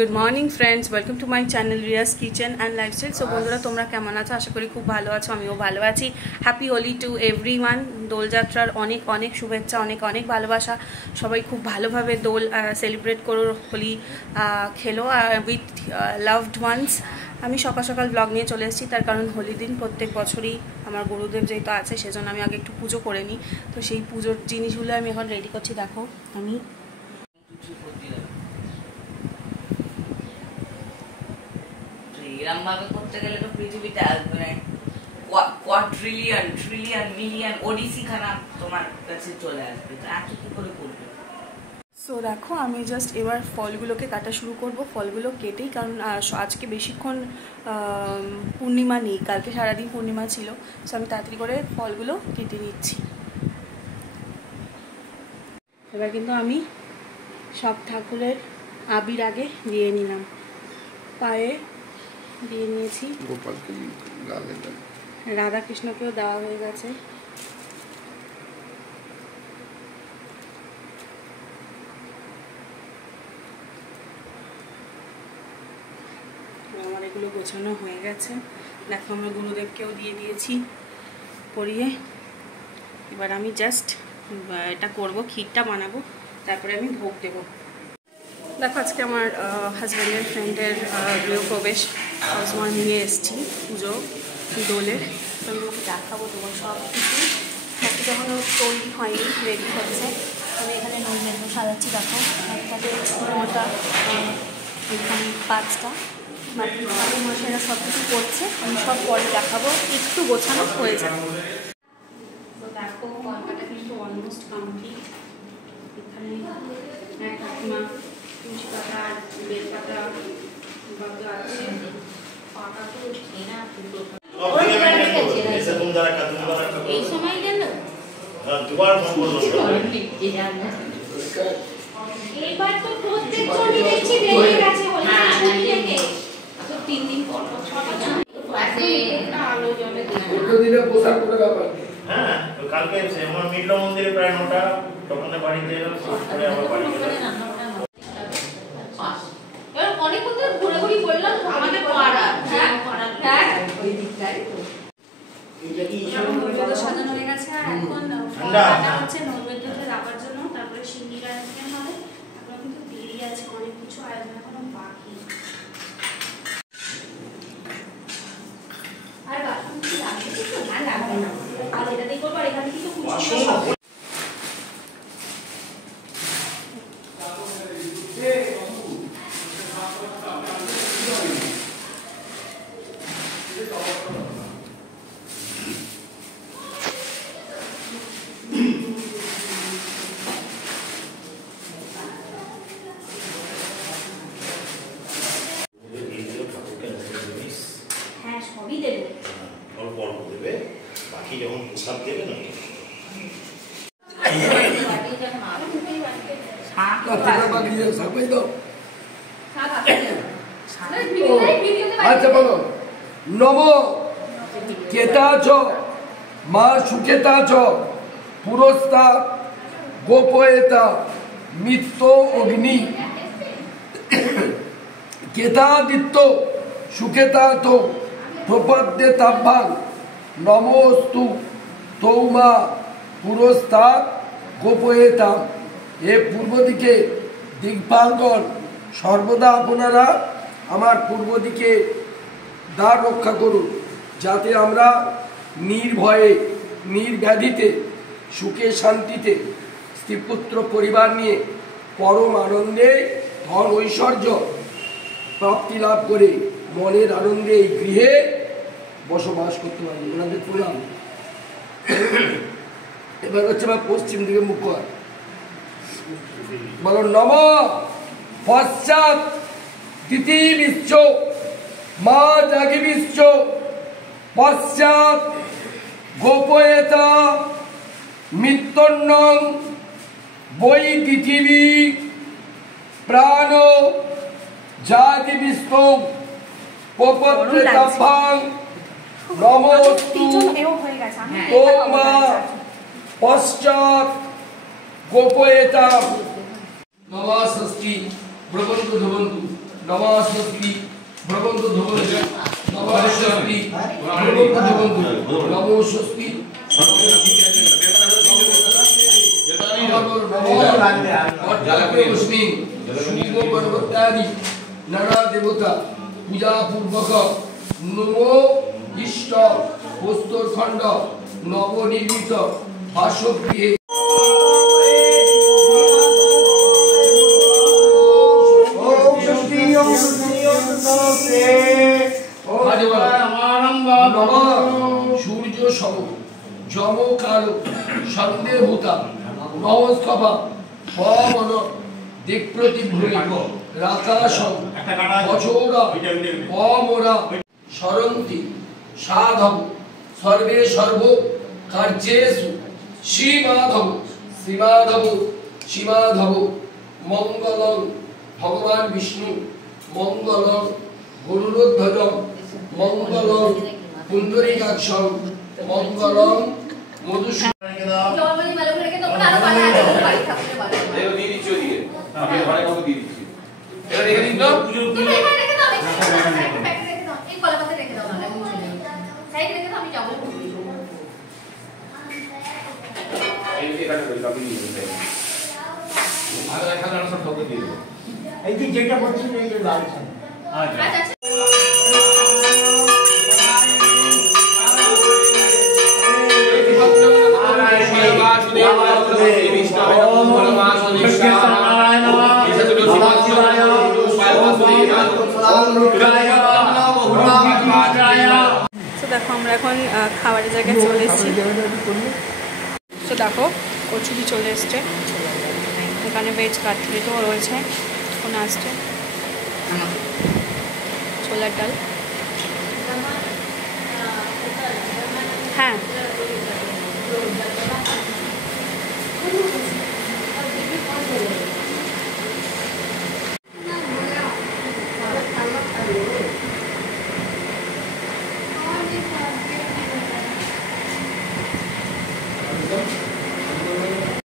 Good morning friends, welcome to my channel Riya's kitchen and lifestyle. So বন্ধুরা, তোমরা কেমন আছো? আশা করি খুব ভালো আছো, আমিও ভালো আছি। Happy Holi to everyone. দোলযাত্রার অনেক অনেক শুভেচ্ছা, অনেক অনেক ভালোবাসা। সবাই খুব ভালোভাবে দোল সেলিব্রেট করো, হোলি খেলো উইথ লাভড ওয়ান্স। আমি সকাল সকাল ব্লগ নিয়ে চলে এসেছি, তার কারণ হোলি দিন প্রত্যেক বছরই আমার গুরুদেব যেহেতু আছে, সেজন্য আমি আগে একটু পুজো করে নিই। তো সেই পুজোর জিনিসগুলো আমি এখন রেডি করছি। দেখো, আমি এরম ভাবে করতে গেলে তো পৃথিবীটা কোয়াড্রিলিয়ন ট্রিলিয়ন মিলিয়ন ওডিসি খানা তোমার কাছে চলে আসবে। তো এত কি করে করবে? সো দেখো, আমি জাস্ট এবার ফলগুলোকে কাটা শুরু করব। ফলগুলো কেটেই, কারণ আজকে বেশিক্ষণ পূর্ণিমা নেই, কালকে সারাদিন পূর্ণিমা ছিল। সো আমি তাড়াতাড়ি করে ফলগুলো কেটে নিচ্ছি। এবার কিন্তু আমি সব ঠাকুরের আবির আগে দিয়ে নিলাম, পায়ে দিয়ে নিয়েছি, রাধাকৃষ্ণকেও দেওয়া হয়ে গেছে। আমার এগুলো গোছানো হয়ে গেছে। দেখো, আমার গুরুদেবকেও দিয়ে দিয়েছি পরিয়ে। এবার আমি জাস্ট এটা করব, ক্ষীরটা বানাবো, তারপরে আমি ভোগ দেবো। দেখো, আজকে আমার হাজব্যান্ডের ফ্রেন্ডের গৃহপ্রবেশ হাউসওয়ার্ম নিয়ে এসেছি পুজো দোলের। তো আমি ওকে দেখাবো তোমার সব কিছু। বাকি যখন তৈরি হয়নি, রেডি হচ্ছে, আমি এখানে নৈবেদ্য সাজাচ্ছি। দেখো, একসাথে 9টা, এখানে 5টা বাকি মশাইরা সব কিছু করছে। আমি সব পরে দেখাবো, একটু গোছানো হয়ে যাবে। তো দেখো, কলকাতা কিন্তু অলমোস্ট কমপ্লিট। এখানে এক কাকিমা তুলসী পাতা আর বেলপাতা আছে, পাতা তো ঘেনা এই সময় গেল এবার তো প্রত্যেক ছবি দেখছি বেরিয়ে গেছে থেকে। তো 3 দিন পর ছবি না আলো জ্বলে দিনে পোশাক করে ব্যাপার। হ্যাঁ, তো কালকে আমার মিটলো মন্দিরে প্রায় 9টা, তখন বাড়িতে এলাম, পরে আবার বাড়ি গেলাম। এবার অনেক কোথাও ঘোরাঘুরি করলাম আমাদের পাড়া। হ্যাঁ, হ্যাঁ, ওই দিকটাই তো। এটা কি নৈবেদ্য সাজানো হয়ে গেছে, আর এখন ফলটা হচ্ছে নৈবেদ্যতে রাখার জন্য, তারপরে সিঙ্গি আয়োজন হবে। এখন কিন্তু দেরি আছে, অনেক কিছু আয়োজন এখনো বাকি। আর বাথরুম কি লাগবে? কিছু না লাগবে না, আর এটাতেই করবো। আর এখানে কিন্তু কুচি আচ্ছা বলো, নম কেতা চ মা সুকেতা চ পুরস্তা গোপয়েতা মিত্র অগ্নি কেতাদিত্য সুকেতা তো প্রপদ্যে তাভ্যাং নমস্তু তৌমা পুরস্তা গোপয়েতা। এ পূর্ব দিকে দিগ্পাঙ্গন, সর্বদা আপনারা আমার পূর্ব দিকে দ্বার রক্ষা করুন, যাতে আমরা নির্ভয়ে নির্ব্যাধিতে সুখে শান্তিতে স্ত্রীপুত্র পরিবার নিয়ে পরম আনন্দে ধন ঐশ্বর্য প্রাপ্তি লাভ করে মনের আনন্দে এই গৃহে বসবাস করতে পারি। ওনাদের প্রণাম। এবার হচ্ছে বা পশ্চিম দিকে মুখ কর, বলো নম পশ্চাৎ দ্বিতীয় বিশ্ব মা জাগি বিশ্ব পশ্চাৎ গোপয়েতা মিত্তন্নং বৈ পৃথিবী প্রাণ জাগি বিশ্ব প্রপদ্যে তাভ্যাং নমস্তু তৌমা পশ্চাৎ গোপয়েতা। নমঃ ষষ্ঠী ব্রবন্তু ধবন্তু নমস্তি ভগবন্ত ধবন্ত নমস্তি ভগবন্ত ধবন্ত নমস্তি নানা দেবতা পূজা পূর্বক নমো ইষ্ট প্রস্তরখণ্ড নবনির্মিত বাসগৃহে সূর্য সম যম কালো সন্দেহভূতা নমস্কভা পবন দিকপ্রতিভূমি রাকাশম বছরা অমরা সরন্তি সাধব সর্বে সর্ব কার্যেষু শ্রীমাধব শ্রীমাধব শ্রীমাধব মঙ্গলং ভগবান বিষ্ণু মঙ্গলং গরুড়ধ্বজং মঙ্গলং পুণ্ডরীকাক্ষং মঙ্গলং মধুসূদন যেটা বলছি লাল দেখো আমরা এখন খাবারের জায়গায় চলে এসেছি। তো দেখো কচুরি চলে এসছে, এখানে ভেজ কাটলেটও রয়েছে, এখন আসছে ছোলার ডাল। হ্যাঁ